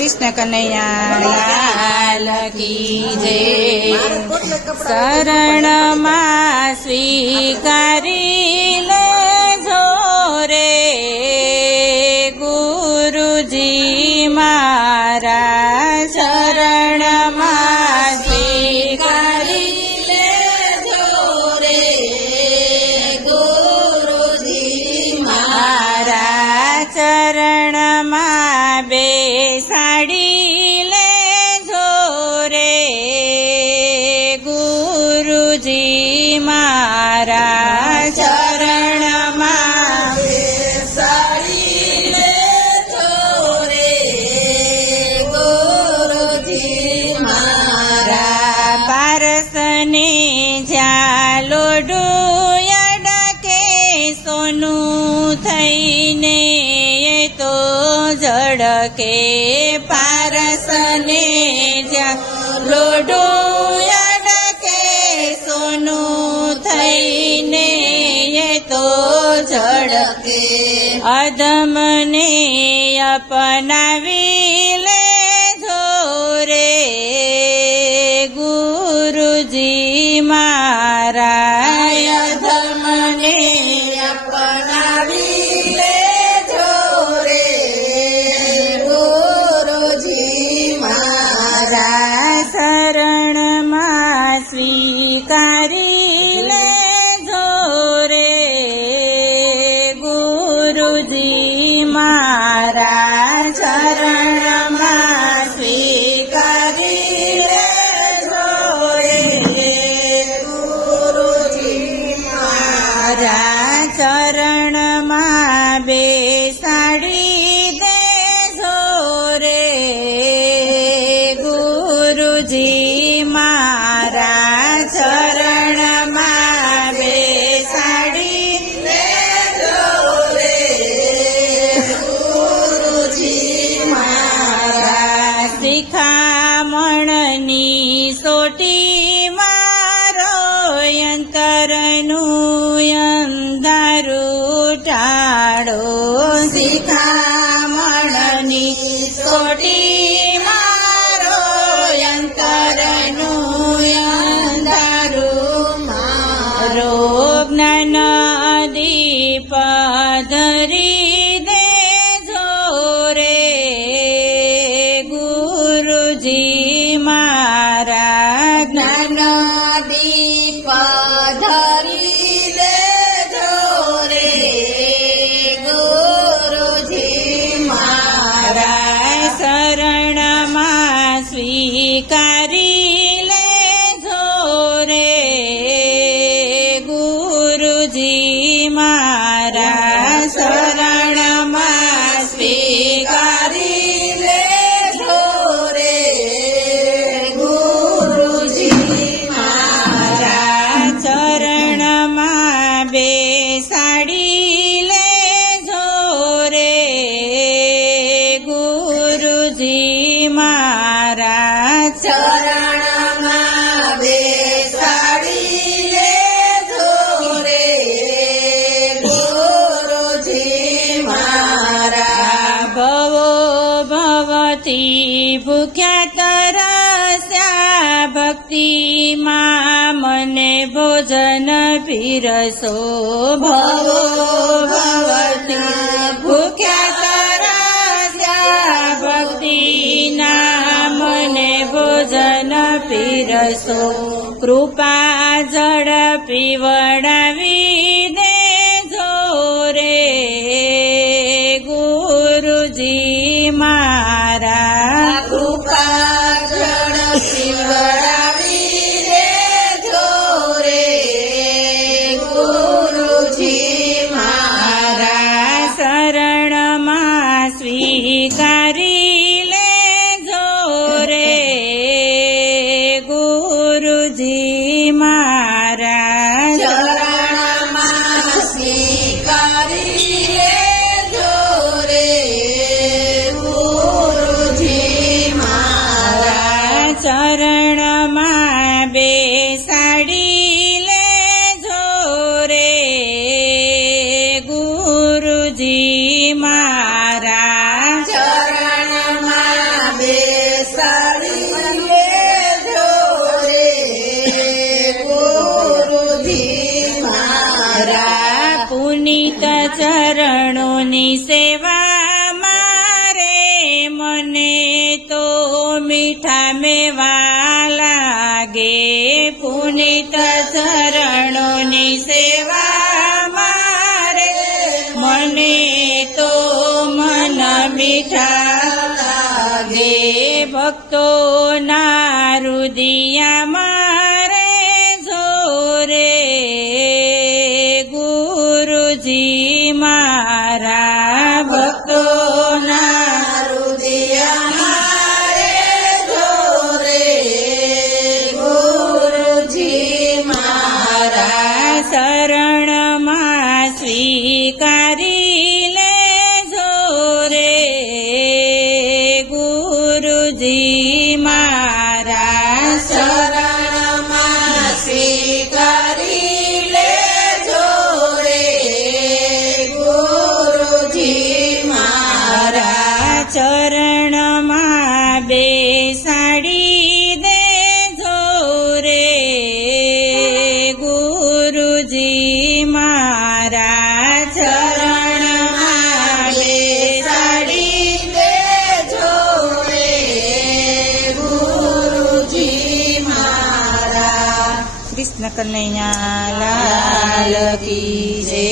કૃષ્ણ કનૈયા લાલ કી જય। શરણમાં સ્વીકારી લેજો રે ગુરુજી મારા, શરણમાં સ્વીકારી લેજો રે ગુરુજી મારા, ચરણમાં બેસાડી લેજો રે ગુરુજી મારા, ચરણમાં બેસાડી લેજો રે ગુરુજી મારા, પારસને જ્યાં લોઢું અડકે સોનું થઈને તો ઝડકે, પારસને જ્યાં લોઢું અડકે સોનું થઈને તો ઝડકે, અધમને અપનાવી લેજો રે ગુરુજી મારા, અધમને અપનાવી લેજો રે ગુરુજી મારા, શરણમાં સ્વીકારી લેજો રે ગુરુજી મારા, શરણમાં સ્વીકારી લેજો રે ગુરુજી મારા, ચરણમાં બેસાડી દેજો રે ગુરુજી મારા, ચરણમાં બેસાડી દેજો રે ગુરુજી મારા, શિખામણની સોટી મારો અંતરનું અંધારું ટાળો, શિખામણની સોટી મારો અંતરનું અંધારું મારો, જ્ઞાન દીપ ધરી દેજો રે ગુરુજી મારા, જ્ઞાન દીપ ધરી દેજો રે ગુરુજી મારા, શરણમાં સ્વીકારી લેજો રે ગુરુજી મારા, શરણમાં સ્વીકારી લેજો રે ગુરુજી મારા, ચરણમાં બેસાડી લેજો રે ગુરુજી મારા, ચરણમાં બેસાડી લેજો રે ગુરુજી મારા, ભવો ભવથી ભૂખ્યા તરસ્યા ભક્તિમાં મને ભોજન પીરસો, ભવો ભવથી ભૂખ્યા તરસ્યા ભક્તિના મને ભોજન પીરસો, કૃપા જળ પીવડાવી દેજો રે ગુરુજી મારા, કૃપા જળ પીવડાવી દેજો રે ગુરુજી મારા, શરણમાં સ્વીકારી લેજો રે ગુરુજી મારા, શરણમાં પતિત ચરણોની સેવા મારે મને તો મન મીઠા લાગે ભક્તોના રુદિયા મારે જોરે ગુરુજી મારા ભક્તોના રુદિયા મારે જોરે ગુરુજી મારા શરણમાં સ્વીકારી લેજો રે ગુરુજી મારા શરણમાં સ્વીકારી લેજો રે ગુરુજી મારા ચરણમાં બેસાડી દેજો રે ગુરુજી મારા ચરણમાં બેસાડી દેજો રે ગુરુજી મારા કૃષ્ણ કનૈયા લાલ કી જય.